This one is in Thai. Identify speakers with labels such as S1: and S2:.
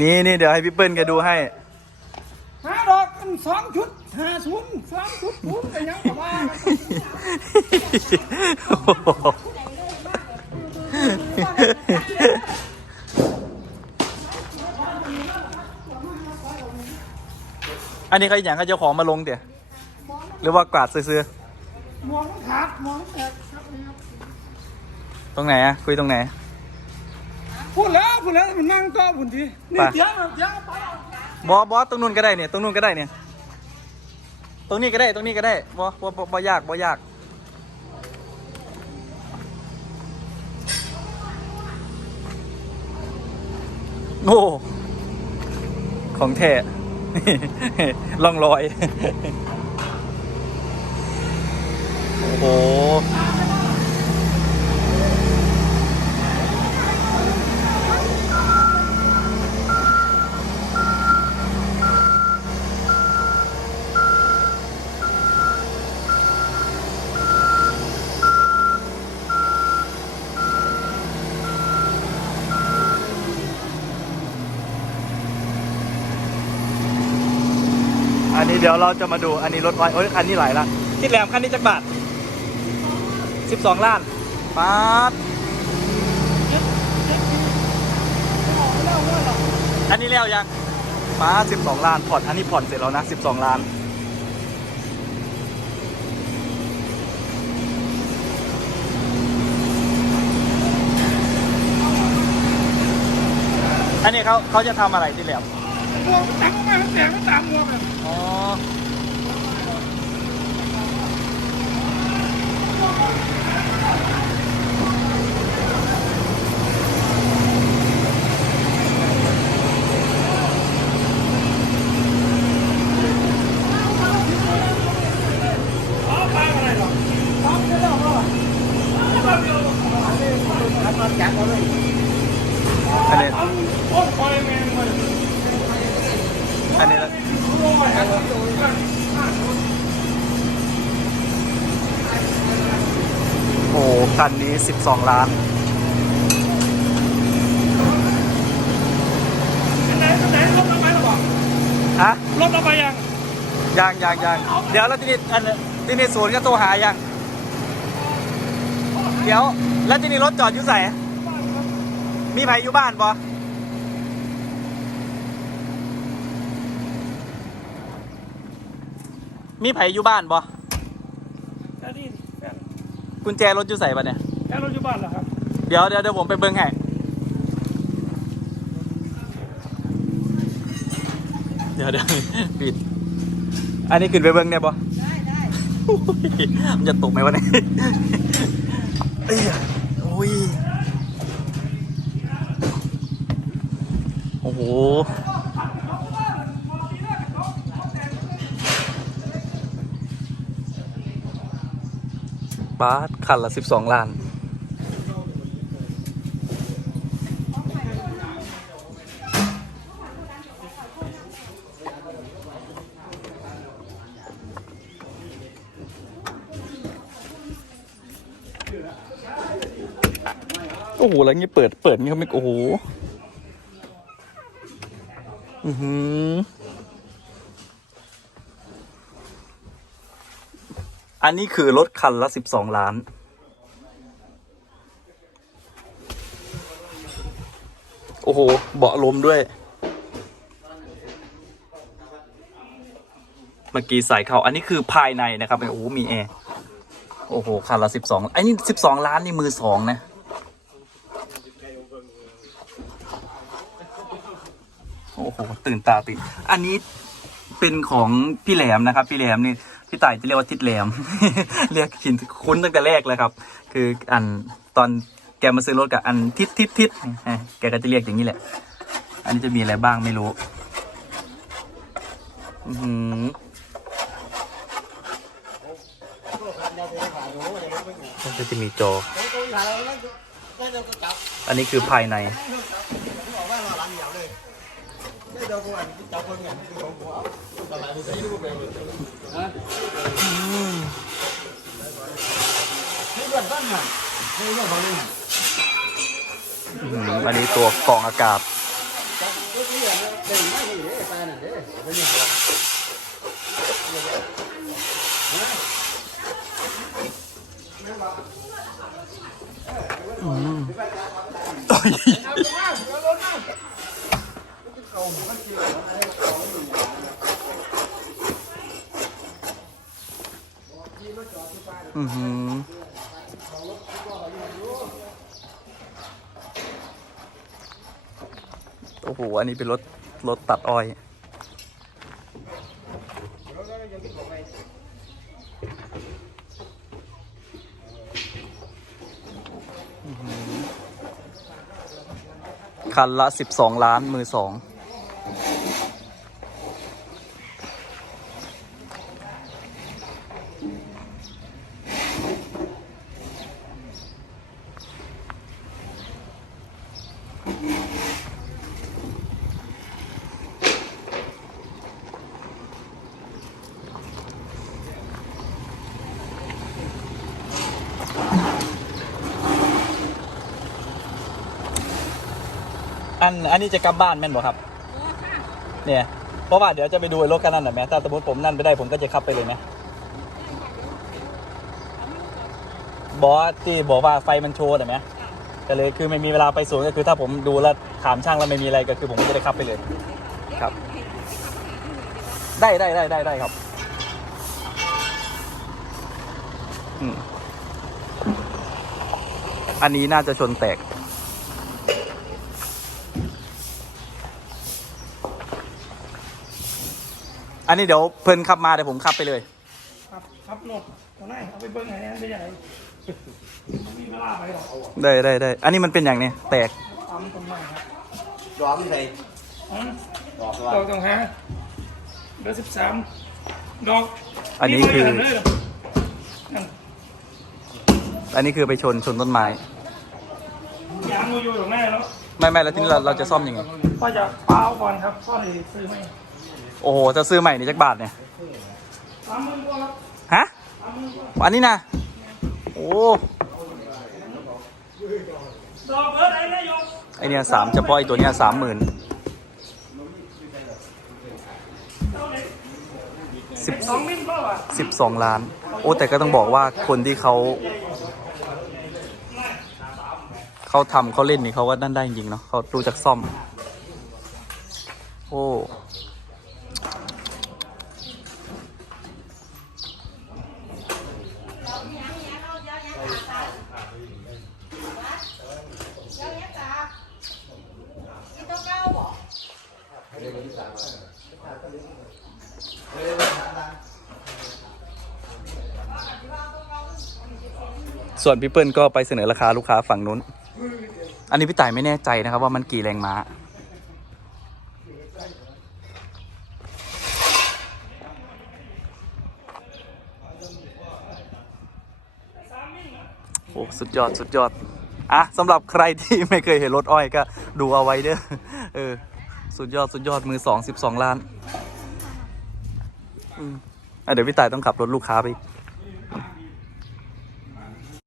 S1: นี่นี่เดี๋ยวให้พี่เปิ้ลแกดูให้
S2: หาดอกกันสองชุดห้าศูนย์สามชุดศูนย์ก็ยังประมาณ
S1: โอ้โหอันนี้เขาอย่างเขาเจ้าของมาลงเดี๋ยวหรือว่ากวาดซื้อ
S2: มองขาดมองแตกครับนี่ครับ
S1: ๆตรงไหนอะคุยตรงไหน
S2: พูดแล้วพูดแล้วมันนั่งต่อพุ่นทีนี่
S1: ไป
S2: เดี๋ยวเดี๋ยวไป
S1: บอบอตรงนู้นก็ได้เนี่ยตรงนู้นก็ได้เนี่ย ตรงนี้ก็ได้ตรงนี้ก็ได้บอบอบอบอยากบอยาก โอ้ของแท้ ล่องรอย โอ้โห เดี๋ยวเราจะมาดูอันนี้รถไฟโอ้ยคันนี้ไหลละที่แหลมคันนี้จักบาทสิบสองล้านปาดอันนี้แล้วยังป้าสิบสองล้านผ่อนอันนี้ผ่อนเสร็จแล้วนะสิบสองล้าน อันนี้เขาเขาจะทำอะไรที่แหลม
S2: มองตังมาแตกไม่ตามมอง
S1: อ๋อ
S2: เอาไป อะไรหร อกทำได้แล้วก็
S1: อันนี้
S2: เอาโอ้ยคอยแมงเลย
S1: อันนี้ละ
S2: โอ้ยครับ
S1: โอ้คันนี้สิบสองล้าน
S2: เป็นไหนเป็นไหนรถเอาไปหรอบอก
S1: ฮะ
S2: รถเอาไปยัง
S1: ยังยังยังเดี๋ยวแล้วที่นี่อันที่นี่ศูนย์ก็ตัวหายังเดี๋ยวแล้วที่นี่รถจอดอยู่ใส่มีไผอยู่บ้านปะ มีไผอยู่บ้านปะ
S2: แค่นี้แค่
S1: กุญแจรถอยู่ใส่ปะเนี่ย
S2: แค่รถอยู่บ้านเหรอครับ
S1: เดี๋ยวเดี๋ยวเดี๋ยวผมไปเบิ้งให้เดี๋ยวเดี๋ยวปิดอันนี้ขึ้นไปเบิ้งเนี่ยปะได้ได้มันจะตกไหมวะเนี่ยเอ้ยโอ้ยโอ้โห บาสคันละสิบสองล้าน โอ้โห แล้วงี้เปิด เปิดงี้เขาไม่ โอ้โห อือหือ อันนี้คือรถคันละสิบสองล้าน โอ้โห เบาะลมด้วย เมื่อกี้ใส่เขาอันนี้คือภายในนะครับโอ้โหมีแอร์ โอ้โห คันละสิบสองไอ้นี่สิบสองล้านนี่มือสองนะโอ้โห ตื่นตาตื่นอันนี้เป็นของพี่แหลมนะครับ พี่แหลมนี่ พี่ต่ายจะเรียกว่าทิดแหลม เรียกขินคุ้นตั้งแต่แรกเลยครับ คืออันตอนแกมาซื้อรถกับอันทิดทิดทิดแกก็จะเรียกอย่างนี้แหละ อันนี้จะมีอะไรบ้างไม่รู้อือหือก็จะมีจอ อันนี้คือภายใน อืมอันนี้ตัวกองอากาศต่อย อ้โห อันนี้เป็นรถ รถตัดอ้อย คันละสิบสองล้านมือสอง อันอันนี้จะกลับบ้านแม่นบ่ครับเนี่ยเพราะว่าเดี๋ยวจะไปดูไอ้รถคันนั้นน่ะแม่ถ้าสมมติผมนั่นไปได้ผมก็จะขับไปเลยนะบอสที่บอกว่าไฟมันโชว์น่ะแม่ก็เลยคือไม่มีเวลาไปศูนย์ก็คือถ้าผมดูแล้วถามช่างแล้วไม่มีอะไรก็คือผมก็จะได้ขับไปเลย ครับ ได้ได้ได้ได้ได้ครับอืมอันนี้น่าจะชนแตก อันนี้เดี๋ยวเพิ่นขับมาเดี๋ยวผมขับไปเลย
S2: ครับครับรถตอนไหนเอาไปเบิ้งไหนนั่นไปใหญ่ไม่มีเวลาไปหรอก
S1: ได้ได้ได้อันนี้มันเป็นอย่างนี้แตก
S2: ทำตรงไหนครับ
S3: ดอกที่ไหน
S2: อืม
S3: ดอก
S2: ดอกตรงหาเบอร์สิบสามดอก
S1: อันนี้คือ
S2: มีไว้เลยเหรอนั่น
S1: อันนี้คือไปชนชนต้นไม้
S2: ยางมืออยู่ตรงหน้าแล้ว
S1: ไม่ไม่แล้วทีนี้เราเราจะซ่อมยังไง
S2: ก็จะเปล่าก่อนครับก็เลยซื้อไหม
S1: โอ้โห จะซื้อใหม่นี่จักบาทเนี่ยฮะ อันนี้นะโอ้
S2: ไอ
S1: เนี่ยสามเฉพาะไอตัวเนี้ยสามหมื่นสิบ
S2: สองมิ
S1: บสองล้าน โอ้ แต่ก็ต้องบอกว่าคนที่เขา เขาทำเขาเล่นนี่เขาว่านั่นได้จริงเนาะเขารู้จักซ่อม โอ้ ส่วนพี่เปิ้ลก็ไปเสนอราคาลูกค้าฝั่งนู้น อันนี้พี่ต่ายไม่แน่ใจนะครับ ว่ามันกี่แรงม้า โอ้สุดยอดสุดยอด อะสำหรับใครที่ไม่เคยเห็นรถอ้อยก็ดูเอาไว้เด้อเออ สุดยอดสุดยอดมือสองสิบสองล้าน อืมอะเดี๋ยวพี่ต่ายต้องขับรถลูกค้าไป